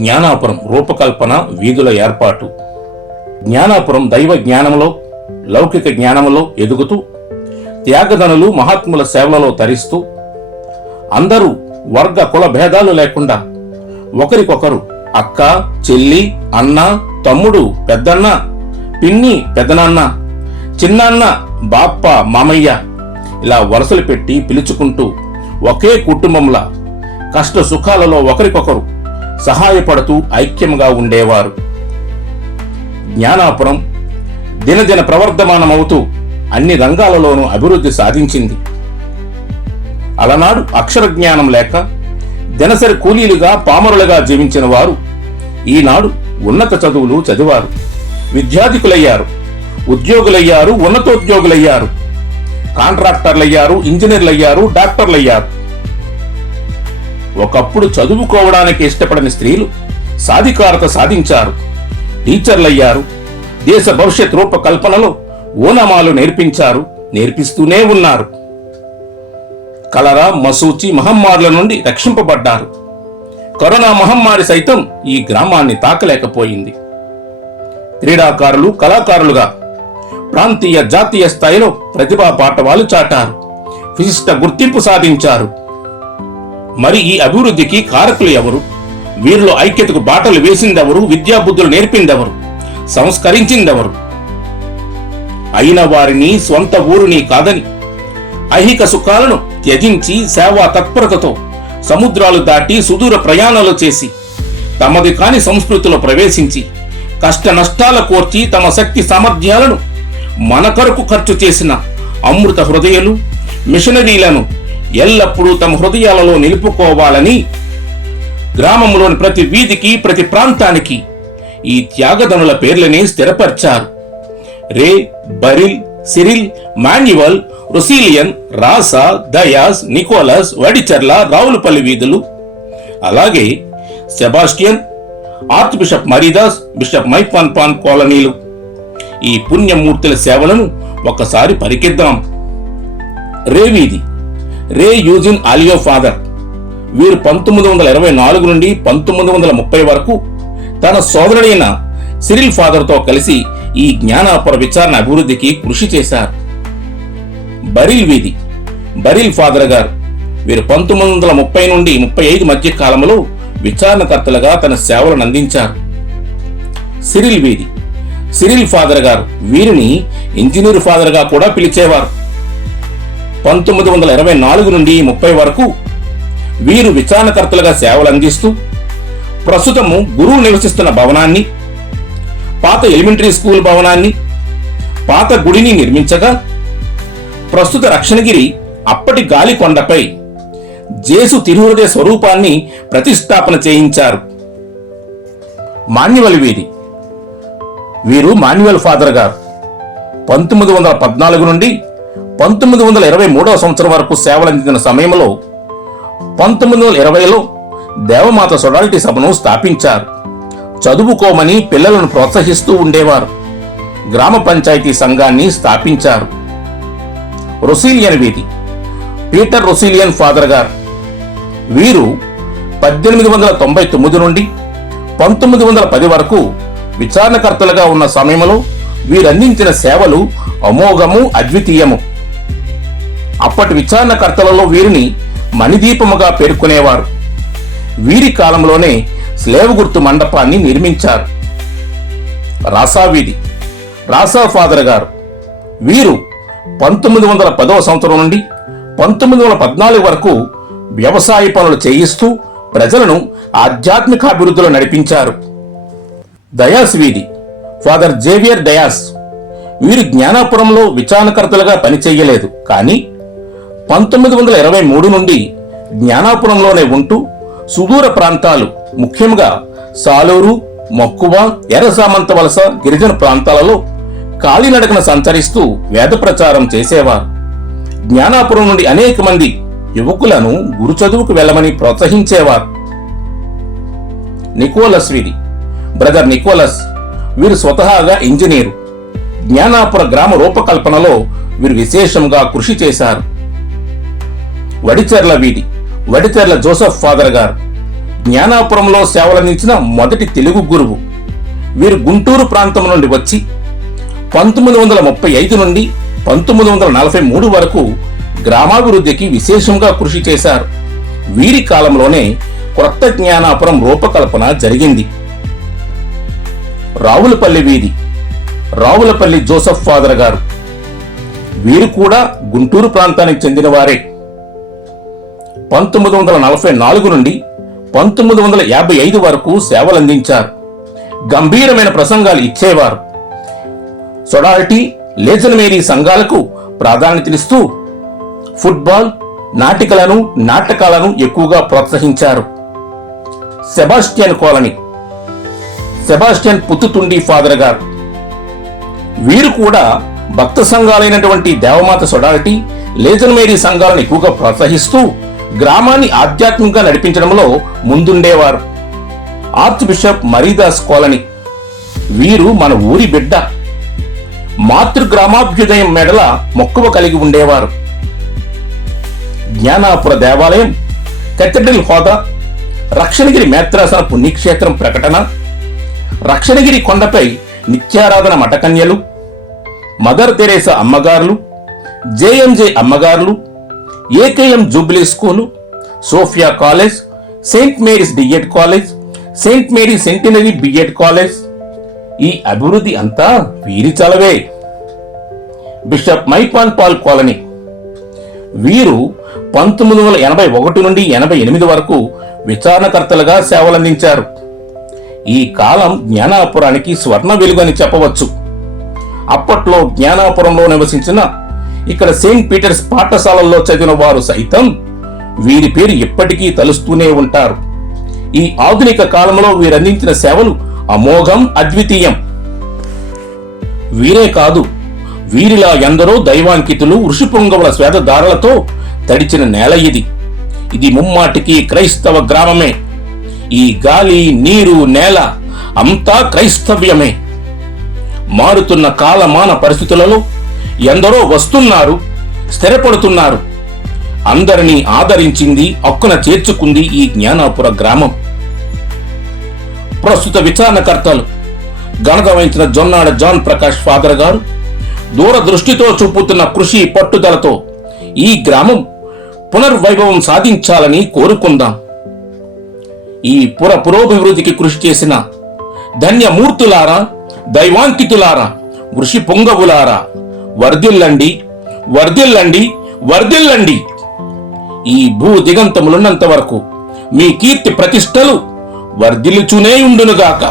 జ్ఞానాపురం రూపకల్పన, వీధుల ఏర్పాటు. జ్ఞానాపురం దైవ జ్ఞానంలో, లౌకిక జ్ఞానంలో ఎదుగుతూ, త్యాగదనులు మహాత్ముల సేవలలో తరిస్తూ, అందరూ వర్గ కుల భేదాలు లేకుండా ఒకరికొకరు అక్క, చెల్లి, అన్న, తమ్ముడు, పెద్దన్న, పిన్ని, పెద్దనాన్న, చిన్నాన్న, బాప్ప, మామయ్య ఇలా వరుసలు పెట్టి పిలుచుకుంటూ ఒకే కుటుంబంలా కష్ట సుఖాలలో ఒకరికొకరు సహాయపడుతూ ఐక్యంగా ఉండేవారు. జ్ఞానాపురం దినదిన ప్రవర్ధమానమవుతూ అన్ని రంగాలలోనూ అభివృద్ధి సాధించింది. అలనాడు అక్షర జ్ఞానం లేక దినసరి కూలీలుగా, పామరులుగా జీవించిన వారు ఈనాడు ఉన్నత చదువులు చదివారు, విద్యాధికులయ్యారు, ఉద్యోగులయ్యారు, ఉన్నతోద్యోగులయ్యారు, కాంట్రాక్టర్లయ్యారు, ఇంజనీర్లయ్యారు, డాక్టర్లయ్యారు. ఒకప్పుడు చదువుకోవడానికి ఇష్టపడని స్త్రీలు సాధికారత సాధించారు, టీచర్లయ్యారు, దేశ భవిష్యత్ రూపకల్పనలో ఓనమాలు నేర్పించారు, నేర్పిస్తూనే ఉన్నారు. కలరా, మసూచి మహమ్మారుల నుండి రక్షింపబడ్డారు. కరోనా మహమ్మారి సైతం ఈ గ్రామాన్ని తాకలేకపోయింది. క్రీడాకారులు, కళాకారులుగా ప్రాంతీయ, జాతీయ స్థాయిలో ప్రతిభా పాటవాలు చాటారు, విశిష్ట గుర్తింపు సాధించారు. మరి ఈ అభివృద్ధికి కారకులు ఎవరు? వీరిలో ఐక్యతకు బాటలు వేసిందెవరు? విద్యాబుద్ధులు నేర్పిందెవరు? సంస్కరించిందెవరు? అయిన వారిని, స్వంత ఊరుని కాదని ఐహిక సుఖాలను త్యజించి సేవా తత్పరతతో సముద్రాలు దాటి సుదూర ప్రయాణాలు చేసి తమది కాని సంస్కృతిలో ప్రవేశించి కష్ట నష్టాల కోర్చి తమ శక్తి సామర్థ్యాలను మన కొరకు ఖర్చు చేసిన అమృత హృదయాలు, మిషనరీలను ఎల్లప్పుడూ తమ హృదయాలలో నిలుపుకోవాలని గ్రామంలోని ప్రతి వీధికి, ప్రతి ప్రాంతానికి ఈ త్యాగదనుల పేర్లని స్థిరపరిచారు. రే, బరిల్, సిరిల్, మాన్యువల్, రొసీలియన్, రాసా, దయాస్, నికోలస్, వడిచర్ల, రావులపల్లి వీధులు, అలాగే Sebastian, archbishop Maridas, bishop మైపాన్పాన్ కాలనీలు. ఈ పుణ్యమూర్తుల సేవలను ఒకసారి పరికిద్దాం. రే వీధి, రే యూజిన్ ఆలియో ఫాదర్. వీరు 1924 నుండి 1930 వరకు తన సోదరుడైన సిరిల్ ఫాదర్తో కలిసి ఈ జ్ఞానాపుర విచారణ అభివృద్ధికి కృషి చేశారు. బరిల్ వీధి, బరిల్ ఫాదర్ గారు. వీరు 1930 నుండి 35 మధ్య కాలంలో విచారణకర్తలుగా తన సేవలను అందించారు. సిరిల్ వీధి, సిరిల్ ఫాదర్ గారు. వీరిని ఇంజనీర్ ఫాదర్ గా కూడా పిలిచేవారు. 1924 నుండి 30 వరకు వీరు విచారణకర్తలుగా సేవలు అందిస్తూ ప్రస్తుతము గురువు నివసిస్తున్న భవనాన్ని, పాత ఎలిమెంటరీ స్కూల్ భవనాన్ని, పాత గుడిని నిర్మించగా ప్రస్తుత రక్షణగిరి అప్పటి గాలికొండపై జేసు తిరుహృదయ స్వరూపాన్ని ప్రతిష్టాపన చేయించారు. మాన్యువల్ వీధి, వీరు మాన్యువల్ ఫాదర్ గారు. 1914 నుండి 1923 సంవత్సరం వరకు సేవలందించిన సమయంలో 1920లో దేవమాత సొడాలిటీ సభను స్థాపించారు. చదువుకోమని పిల్లలను ప్రోత్సహిస్తూ ఉండేవారు. గ్రామ పంచాయతీ సంఘాన్ని స్థాపించారు. రొసీలియన్ వీధి, పీటర్ రొసీలియన్ ఫాదర్ గారు. వీరు 1899 నుండి 1910 వరకు విచారణకర్తలుగా ఉన్న సమయంలో వీరందించిన సేవలు అమోఘము, అద్వితీయము. అప్పటి విచారణకర్తలలో వీరిని మణిదీపముగా పేర్కొనేవారు. వీరి కాలంలోనే స్లేవ్ గుర్తు మండపాన్ని నిర్మించారు. రాసా వీధి, రాసా ఫాదర్ గారు. వీరు 1910 సంవత్సరం నుండి 1914 వరకు వ్యవసాయ పనులు చేయిస్తూ ప్రజలను ఆధ్యాత్మికాభివృద్ధిలో నడిపించారు. దయాస్ వీధి, ఫాదర్ జేవియర్ డయాస్. వీరు జ్ఞానాపురంలో విచారణకర్తలుగా పనిచేయలేదు, కానీ 1923 నుండి జ్ఞానాపురంలోనే ఉంటూ సుదూర ప్రాంతాలు, ముఖ్యంగా సాలూరు, మక్కువ, ఎర్రసామంత వలస గిరిజన ప్రాంతాలలో కాలినడకన సంచరిస్తూ వేద ప్రచారం చేసేవారు. జ్ఞానాపురం నుండి అనేక మంది యువకులను గురు చదువుకు వెళ్ళమని ప్రోత్సహించేవారు. నికోలస్ వీధి, బ్రదర్ నికోలస్. వీరు స్వతహాగా ఇంజనీరు. జ్ఞానాపుర గ్రామ రూపకల్పనలో వీరు విశేషంగా కృషి చేశారు. వడిచెర్ల వీధి, వడిచెర్ల జోసెఫ్ ఫాదర్ గారు. జ్ఞానాపురంలో సేవలందించిన మొదటి తెలుగు గురువు. వీరు గుంటూరు ప్రాంతం నుండి వచ్చి 1935 నుండి 1943 వరకు గ్రామాభివృద్ధికి విశేషంగా కృషి చేశారు. వీరి కాలంలోనే క్రొత్త జ్ఞానాపురం రూపకల్పన జరిగింది. రావులపల్లి వీధి, రావులపల్లి జోసెఫ్ ఫాదర్ గారు. వీరు కూడా గుంటూరు ప్రాంతానికి చెందినవారే. 1944 నుండి 1955 వరకు సేవలందించారు. గంభీరమైన ప్రసంగాలు ఇచ్చేవారు. సొడాలిటీ, లేజన్ మేరీ సంఘాలకు ప్రాధాన్యతనిస్తూ ఫుట్బాల్, నాటకాలను ఎక్కువగా ప్రోత్సహించారు. సెబాస్టియన్ కాలనీ, సెబాస్టియన్ పుత్తుతుండి ఫాదర్ గారు. వీరు కూడా భక్త సంఘాలైనటువంటి దేవమాత సొడాలిటీ, లేజన్ మేరీ సంఘాలను ఎక్కువగా ప్రోత్సహిస్తూ గ్రామాన్ని ఆధ్యాత్మికంగా నడిపించడంలో ముందుండేవారు. Archbishop Maridas colony. వీరు మన ఊరి బిడ్డ. మాతృగ్రామాభ్యుదయం మెడల మక్కువ కలిగి ఉండేవారు. జ్ఞానాపుర దేవాలయం, కేథడ్రల్ హోదా, రక్షణగిరి మేత్రాసన పుణ్యక్షేత్రం ప్రకటన, రక్షణగిరి కొండపై నిత్యారాధన మఠకన్యలు, మదర్ తెరేసా అమ్మగారులు, జేఎంజే అమ్మగారులు, AKM jubilee school, Sophia college, saint Mary's DEd college, saint Mary centenary BEd college. ఈ అభివృద్ధి అంతా వీరి చలవే. బిషప్ మైపాన్ పాల్ కాలనీ. వీరు 1981 నుండి 88 వరకు విచారణకర్తలుగా సేవలందించారు. ఈ కాలం జ్ఞానాపురానికి స్వర్ణ వెలుగు అని చెప్పవచ్చు. అప్పట్లో జ్ఞానాపురంలో నివసించిన, ఇక్కడ సెయింట్ పీటర్స్ పాఠశాలల్లో చదివిన వారు సైతం వీరి పేరు ఎప్పటికీ తలుస్తూనే ఉంటారు. ఈ ఆధునిక కాలంలో వీరందించిన సేవలు అమోఘం, అద్వితీయం. వీరే కాదు, వీరిలా ఎందరో దైవాంకితులు ఋషిపుంగవుల స్వేదధారలతో తడిచిన నేల ఇది. ఇది ముమ్మాటికి క్రైస్తవ గ్రామమే. ఈ గాలి, నీరు, నేల అంతా క్రైస్తవ్యమే. మారుతున్న కాలమాన పరిస్థితులలో ఎందరో వస్తున్నారు, స్థిరపడుతున్నారు. అందరినీ ఆదరించింది, అక్కున చేర్చుకుంది ఈ జ్ఞానాపుర గ్రామం. ప్రస్తుత విచారణకర్తలు ఘనత వహించిన జొన్నాడ జాన్ ప్రకాష్ ఫాదర్ గారు దూరదృష్టితో చూపుతున్న కృషి పట్టుదలతో ఈ గ్రామం పునర్వైభవం సాధించాలని కోరుకుందాం. ఈ పురోభివృద్ధికి కృషి చేసిన ధన్యమూర్తులారా, దైవాంకితులారా, ఋషి పొంగవులారా, వర్ధిల్లండి, వర్ధిల్లండి, వర్ధిల్లండి. ఈ భూ దిగంతములున్నంత వరకు మీ కీర్తి ప్రతిష్టలు వర్ధిల్లుచూనే ఉండునుగాక.